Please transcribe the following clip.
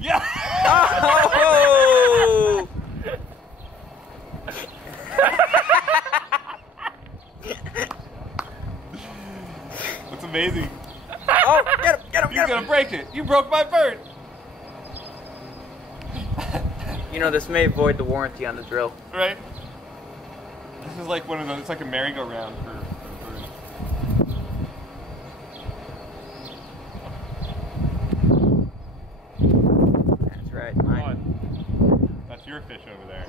Yeah! Oh! That's amazing. Oh, get him, get him, He's get him. gonna break it. You broke my bird. You know, this may void the warranty on the drill. Right? This is like one of those, it's like a merry-go-round for birds. That's right, mine. That's your fish over there.